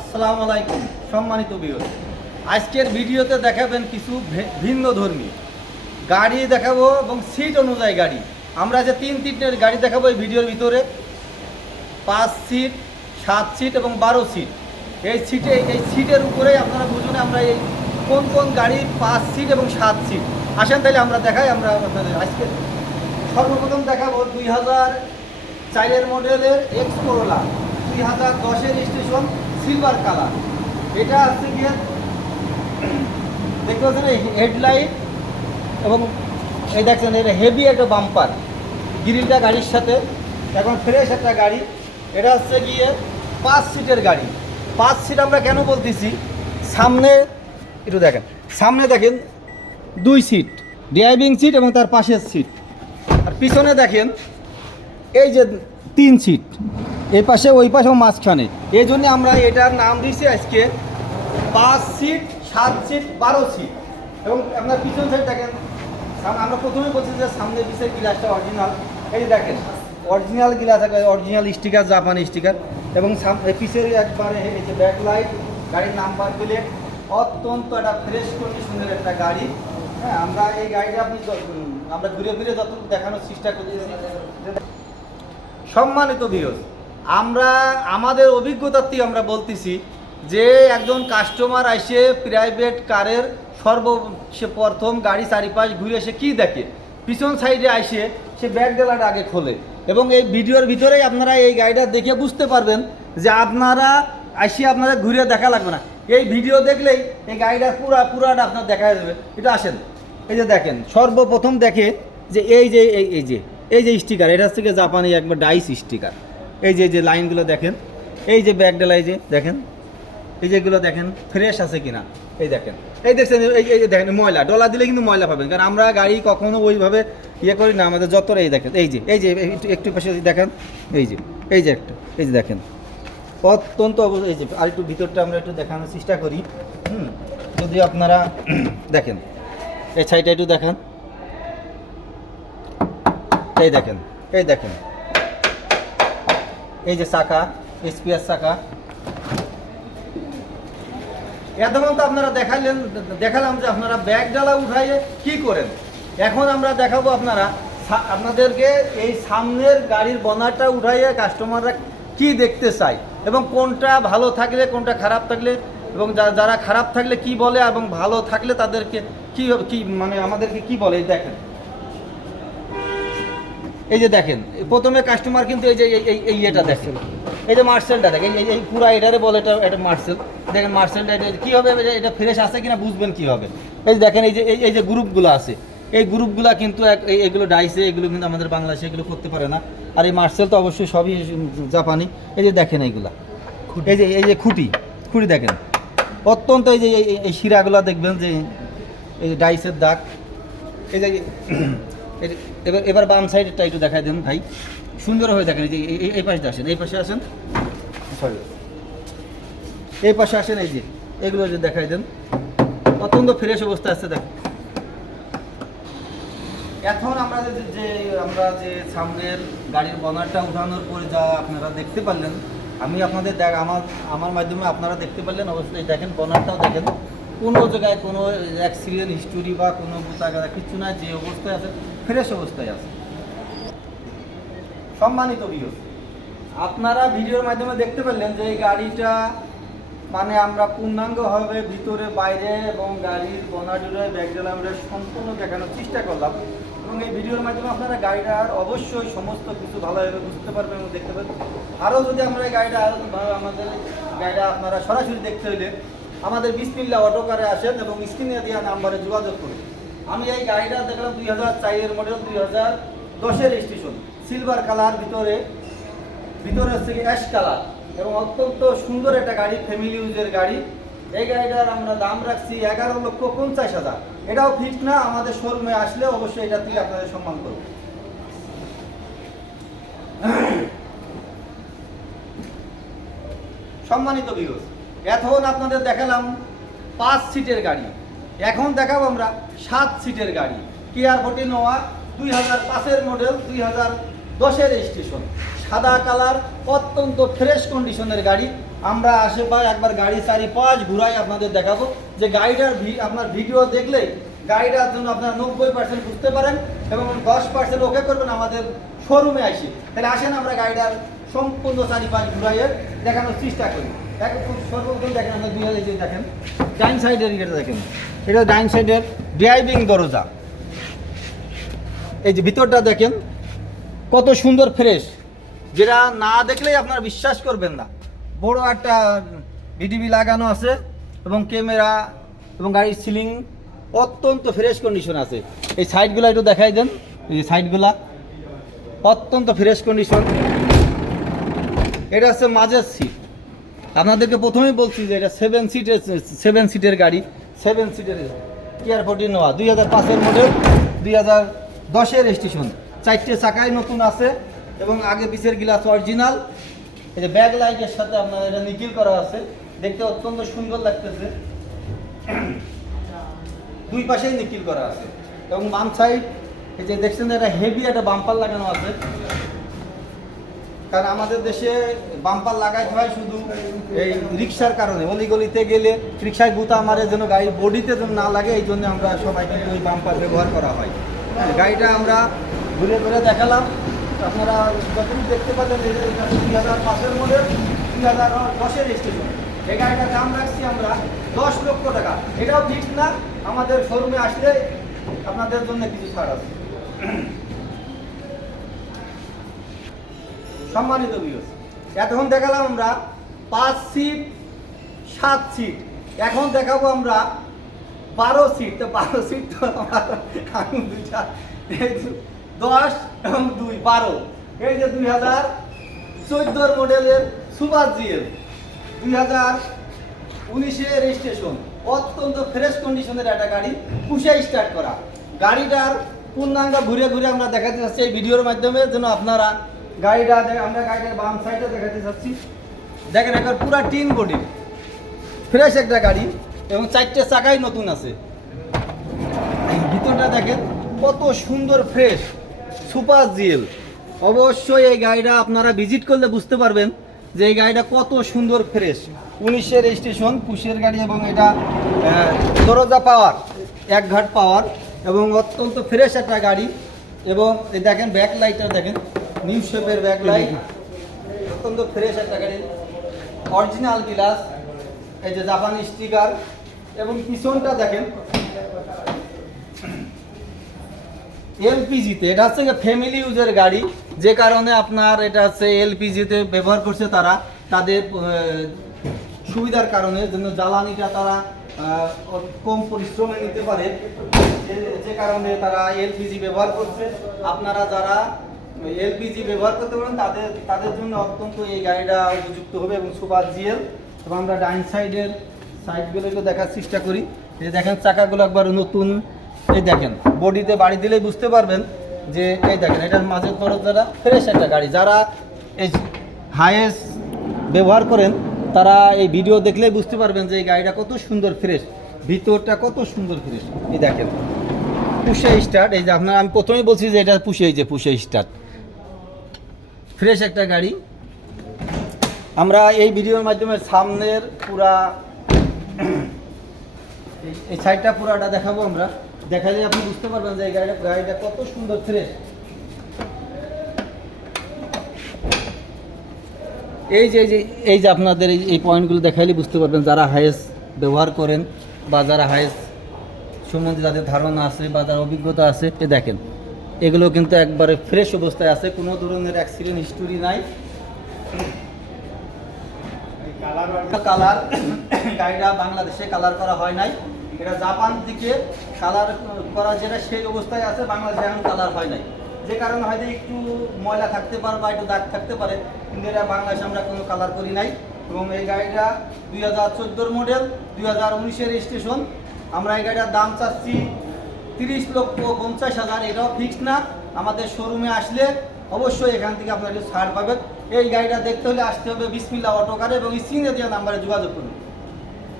আসসালামু আলাইকুম, সম্মানিত বিয়র আজকের ভিডিওতে দেখাবেন কিছু ভিন্ন ধর্মী। গাড়ি দেখাবো এবং সিট অনুযায়ী গাড়ি। আমরা যে তিন তিনটের গাড়ি দেখাবো এই ভিডিওর ভিতরে, পাঁচ সিট সাত সিট এবং বারো সিট এই সিটে এই সিটের উপরেই আপনারা বুঝুন আমরা এই কোন কোন গাড়ি পাঁচ সিট এবং সাত সিট আসেন তাহলে আমরা দেখাই, আমরা আপনাদের আজকে সর্বপ্রথম দেখাবো দুই হাজার চারের মডেলের এক্স করোলা দুই হাজার দশের স্টেশন সিলভার কালার এটা হচ্ছে গিয়ে, দেখতে পাচ্ছেন হেডলাইট এবং এই দেখছেন এটা হেভি একটা বাম্পার গ্রিলটা গাড়ির সাথে, এখন ফ্রেশ একটা গাড়ি। এটা হচ্ছে গিয়ে পাঁচ সিটের গাড়ি। পাঁচ সিট আমরা কেন বলতেছি? সামনে, একটু দেখেন, সামনে দেখেন দুই সিট ড্রাইভিং সিট এবং তার পাশের সিট আর পিছনে দেখেন, এই যে তিন সিট এই পাশে, ওই পাশে ও মাঝখানে। এই জন্য আমরা এটার নাম দিয়েছি আজকে পাঁচ সিট, সাত সিট, বারো সিট। এবং আপনার পিছন সাইড দেখেন আমরা প্রথমে বলছি যে সামনে পিছের গ্লাসটা অরিজিনাল এই দেখেন অরিজিনাল গ্লাস অরিজিনাল স্টিকার জাপানি স্টিকার এবং পিছের একবারে এই যে ব্যাক লাইট গাড়ির নাম্বার প্লেট অত্যন্ত একটা ফ্রেশ কন্ডিশনের একটা গাড়ি। হ্যাঁ আমরা এই গাড়িটা আপনি আমরা ঘুরে ফিরে যত দেখানোর চেষ্টা করতেছি। সম্মানিত বিরোধ আমরা, আমাদের অভিজ্ঞতার থেকে আমরা বলতেছি যে একজন কাস্টমার আসে প্রাইভেট কারের সর্ব, সে প্রথম গাড়ি চারিপাশ ঘুরে এসে কি দেখে? পিছন সাইডে আসে সে ব্যাগ ডেলাটা আগে খোলে। এবং এই ভিডিওর ভিতরেই আপনারা এই গাড়িটা দেখে বুঝতে পারবেন যে আপনারা আসে আপনারা ঘুরে দেখা লাগবে না। এই ভিডিও দেখলেই এই গাড়িটা পুরা, পুরাটা আপনার দেখা যাবে এটা আসেন, এই যে দেখেন, সর্বপ্রথম দেখে যে এই যে এই যে এই যে স্টিকার এটা হচ্ছে জাপানি একবার ডাইস স্টিকার এই যে যে লাইনগুলো দেখেন, এই যে ব্যাগ ডেলা এই যে, দেখেন, এই যেগুলো দেখেন ফ্রেশ আছে কিনা? এই দেখেন, এই দেখছেন, এই এই দেখেন, ময়লা, ডলা দিলে কিন্তু ময়লা পাবেন, কারণ আমরা গাড়ি কখনো ওইভাবে ইয়ে করি না, আমাদের যত এই দেখেন, এই যে এই যে একটু পাশে দেখেন, এই যে এই যে একটা, এই যে দেখেন, অত্যন্ত এই যে আর একটু ভিতরটা আমরা একটু দেখানোর চেষ্টা করি, হুম, যদি আপনারা, দেখেন, এই সাইডটা একটু দেখান, এই দেখেন এই দেখেন এই যে চাকা স্পিয়ার চাকা এতক্ষণ তো আপনারা দেখালেন দেখালাম যে আপনারা ব্যাগ ডালা উঠাইয়ে কি করেন। এখন আমরা দেখাবো আপনারা আপনাদেরকে এই সামনের গাড়ির বনারটা উঠাইয়ে কাস্টমাররা কি দেখতে চায় এবং কোনটা ভালো থাকলে, কোনটা খারাপ থাকলে এবং যারা খারাপ থাকলে কি বলে এবং ভালো থাকলে তাদেরকে কি কি মানে আমাদেরকে কি বলে দেখেন। এই যে দেখেন প্রথমে কাস্টমার কিন্তু এই যে এই- এই ইয়েটা দেখেন। এই যে মার্সেলটা দেখেন এই এই পুরো এটারে বলে এটা এটা মার্সেল দেখেন মার্সেলটা এটা কি হবে এটা- ফ্রেশ আছে কিনা বুঝবেন কি হবে। এই যে দেখেন এই যে এই- যে গ্রুপগুলো আছে। এই গ্রুপগুলো কিন্তু এক- এগুলো ডাইসে এগুলো কিন্তু আমাদের বাংলাদেশে এগুলো করতে পারে না। আর এই মার্সেল তো অবশ্যই সবই জাপানি। এই যে দেখেন এইগুলা। এই যে এই যে খুঁটি। খুঁটি দেখেন। অত্যন্ত এই যে এই- শিরাগুলো দেখবেন যে এই যে ডাইসের দাগ। এই যে এবার এবার বাম সাইডেরটা একটু দেখাই দেন ভাই। সুন্দর হয়ে দেখেন এই যে এই- পাশে আসেন এই পাশে আসেন। সরি এই পাশে আসেন এই যে এগুলো যে দেখাই দেন। অত্যন্ত ফ্রেশ অবস্থা আছে দেখেন। এখন আমরা যে যে আমরা যে সামনের গাড়ির বনারটা উঠানোর পরে যা আপনারা দেখতে পারলেন আমি আপনাদের দেখ আমার আমার মাধ্যমে আপনারা দেখতে পারলেন অবশ্যই দেখেন বনারটাও দেখেন। কোনো জায়গায় কোনো অ্যাক্সিডেন্ট হিস্টোরি বা কোনো জায়গায় কিছু না যে অবস্থায় আছে ফ্রেশ অবস্থায় আছে। সম্মানিত ভিডিও আপনারা ভিডিওর মাধ্যমে দেখতে পারলেন যে এই গাড়িটা মানে আমরা পূর্ণাঙ্গভাবে ভিতরে, বাইরে এবং গাড়ির বনাডুরে আমরা সম্পূর্ণ দেখানোর চেষ্টা করলাম এবং এই ভিডিওর মাধ্যমে আপনারা গাড়িটার অবশ্যই সমস্ত কিছু ভালোভাবে বুঝতে পারবেন এবং দেখতে পারবেন। আরও যদি আমরা এই গাড়িটা আরও আমাদের গাড়িটা আপনারা সরাসরি দেখতে হলে আমাদের বিসমিল্লা অটো কারে আসেন এবং স্ক্রিনে দেওয়া নাম্বারে যোগাযোগ করুন। আমি এই গাড়িটা দেখলাম দুই হাজার চারের মডেল দুই হাজার দশের স্টেশন সিলভার কালার ভিতরে ভিতরে হচ্ছে অ্যাশ কালার এবং অত্যন্ত সুন্দর একটা গাড়ি ফ্যামিলি ইউজের গাড়ি। এই গাড়িটার আমরা দাম রাখছি এগারো লক্ষ পঞ্চাশ হাজার। এটাও ফিক্স না, আমাদের শোরুমে আসলে অবশ্যই এটা থেকে আপনাদের সম্মান করব। সম্মানিত বিরোধ এখন আপনাদের দেখালাম পাঁচ সিটের গাড়ি। এখন দেখাবো আমরা সাত সিটের গাড়ি। কেয়ার ফোর্টিন নোয়া দুই হাজার পাঁচের মডেল, দুই হাজার দশের স্টেশন সাদা কালার, অত্যন্ত ফ্রেশ কন্ডিশনের গাড়ি। আমরা আশেপাশে একবার গাড়ি চারি পাঁচ ঘুরাই আপনাদের দেখাবো। যে গাড়িটার ভি- আপনার ভিডিও দেখলে গাড়িটার জন্য আপনারা নব্বই পার্সেন্ট বুঝতে পারেন এবং দশ পার্সেন্ট ওকে করবেন আমাদের শোরুমে আসি তাহলে আসেন আমরা গাড়িটার সম্পূর্ণ চারি পাঁচ ঘুরাইয়ে দেখানোর চেষ্টা করি। সর্বপ্রথম দেখেন ডাইন সাইডের এটা দেখেন। এটা ডাইন সাইডের দরজা। এই যে ভিতরটা দেখেন, কত সুন্দর ফ্রেশ। যেটা না দেখলেই আপনারা বিশ্বাস করবেন না। বড় একটা ভিডিবি লাগানো আছে এবং ক্যামেরা এবং গাড়ির সিলিং অত্যন্ত ফ্রেশ কন্ডিশন আছে। এই সাইডগুলো একটু দেখাই দেন, এই সাইডগুলা। অত্যন্ত ফ্রেশ কন্ডিশন। এটা হচ্ছে মাঝের সিট আপনাদেরকে প্রথমেই বলছি যে এটা সেভেন সিটের সেভেন সিটের গাড়ি। সেভেন সিটের টিয়ার ফোর্টিন নোয়া দুই হাজার পাঁচের মডেল দুই হাজার দশের স্টেশন চারটে চাকাই নতুন আছে এবং আগে পিছের গ্লাস অরিজিনাল এই যে ব্যাক লাইটের সাথে আপনার এটা নিকিল করা আছে। দেখতে অত্যন্ত সুন্দর লাগতেছে। দুই পাশেই নিকিল করা আছে। এবং বাম সাইড এই যে দেখছেন এটা হেভি একটা বাম্পার লাগানো আছে। কারণ আমাদের দেশে বাম্পার লাগাইতে হয় শুধু এই রিক্সার কারণে। অলিগলিতে গেলে রিক্সায় গুতা মারে যেন গাড়ির বডিতে যেন না লাগে, এই জন্য আমরা সবাই কিন্তু ওই বাম্পার ব্যবহার করা হয়। গাড়িটা আমরা ঘুরে ঘুরে দেখালাম। আপনারা যখন দেখতে পাচ্ছেন দুই হাজার পাঁচের মডেল দুই হাজার দশের স্টেশন। এই গাড়িটার দাম রাখছি আমরা দশ লক্ষ টাকা। এটাও ঠিক না, আমাদের শোরুমে আসলে আপনাদের জন্য কিছু ছাড় আছে। সম্মানিত ভিউস এতক্ষণ দেখালাম আমরা পাঁচ সিট সাত সিট এখন দেখাবো আমরা বারো সিট তো বারো সিট তো দশ এবং দুই, বারো। এই যে দুই হাজার চোদ্দোর মডেলের সুপার জিএল দুই হাজার উনিশের রেজিস্ট্রেশন অত্যন্ত ফ্রেশ কন্ডিশনের একটা গাড়ি পুষে স্টার্ট করা। গাড়িটার পূর্ণাঙ্গ ঘুরে ঘুরে আমরা দেখাতে চাচ্ছি এই ভিডিওর মাধ্যমে, যেন আপনারা গাড়িটা আমরা গাড়িটার বাম সাইডে দেখাতে চাচ্ছি দেখেন একবার পুরা টিন বডি। ফ্রেশ একটা গাড়ি এবং চারটে চাকাই নতুন আছে। ভিতরটা দেখেন, কত সুন্দর ফ্রেশ সুপার জিএল অবশ্যই এই গাড়িটা আপনারা ভিজিট করলে বুঝতে পারবেন যে এই গাড়িটা কত সুন্দর ফ্রেশ উনিশের রেজিস্ট্রেশন পুশের গাড়ি এবং এটা দরজা পাওয়ার এক ঘাট পাওয়ার এবং অত্যন্ত ফ্রেশ একটা গাড়ি। এবং দেখেন ব্যাক লাইটটা দেখেন নিউ শেপের ব্যাক লাইট অত্যন্ত ফ্রেশ একটা গাড়ি। অরিজিনাল গ্লাস এই যে জাপানি স্টিকার এবং পিছনটা দেখেন। এলপিজিতে এটা হচ্ছে ফ্যামিলি ইউজের গাড়ি। যে কারণে আপনার এটা হচ্ছে এলপিজিতে ব্যবহার করছে তারা। তাদের সুবিধার কারণে জন্য জ্বালানিটা তারা কম পরিশ্রমে নিতে পারে। যে কারণে তারা এলপিজি ব্যবহার করছে। আপনারা যারা এলপিজি ব্যবহার করতে পারেন, তাদের তাদের জন্য অত্যন্ত এই গাড়িটা উপযুক্ত হবে এবং সুপার জিএল। এবং আমরা ডাইন সাইডের সাইডগুলো একটু দেখার চেষ্টা করি। এই দেখেন চাকাগুলো একবার নতুন। এই দেখেন, বডিতে বাড়ি দিলেই বুঝতে পারবেন যে এই দেখেন, এটার মাঝের দরজাটা ফ্রেশ একটা গাড়ি। যারা এই হায়েস্ট ব্যবহার করেন, তারা এই ভিডিও দেখলেই বুঝতে পারবেন যে এই গাড়িটা কত সুন্দর ফ্রেশ, ভিতরটা কত সুন্দর ফ্রেশ। এই দেখেন, পুষে স্টার্ট। এই যে আপনার, আমি প্রথমেই বলছি যে এটা পুষে, এই যে পুষে স্টার্ট। ফ্রেশ একটা গাড়ি। আমরা এই ভিডিওর মাধ্যমে সামনের পুরা এই- সাইডটা পুরাটা দেখাবো আমরা। দেখালে আপনি বুঝতে পারবেন যে এই গাড়িটা গাড়িটা কত সুন্দর ফ্রেশ এই যে এই যে আপনাদের এই পয়েন্টগুলো দেখাইলে বুঝতে পারবেন যারা হাইয়েস্ট ব্যবহার করেন বা যারা হাইয়েস্ট সম্বন্ধে যাদের ধারণা আছে বা যার অভিজ্ঞতা আছে, এ দেখেন। এগুলো কিন্তু একবারে ফ্রেশ অবস্থায় আছে, কোনো ধরনের অ্যাক্সিডেন্ট হিস্টোরি নাই। কালার গাড়িটা বাংলাদেশে কালার করা হয় নাই। এটা জাপান থেকে কালার করা যেটা সেই অবস্থায় আছে, বাংলাদেশে এখন কালার হয় নাই। যে কারণে হয়তো একটু ময়লা থাকতে পারে বা একটু দাগ থাকতে পারে, কিন্তু এটা বাংলাদেশে আমরা কোনো কালার করি নাই। এবং এই গাড়িটা দুই হাজার চোদ্দোর মডেল দুই হাজার উনিশের স্টেশন আমরা এই গাড়িটার দাম চাচ্ছি তিরিশ লক্ষ পঞ্চাশ হাজার এটাও ফিক্স না। আমাদের শোরুমে আসলে অবশ্যই এখান থেকে আপনারা ছাড় পাবেন। এই গাড়িটা দেখতে হলে আসতে হবে বিসমিল্লা অটো কারে এবং স্ক্রিনে দেওয়া নাম্বারে যোগাযোগ করুন।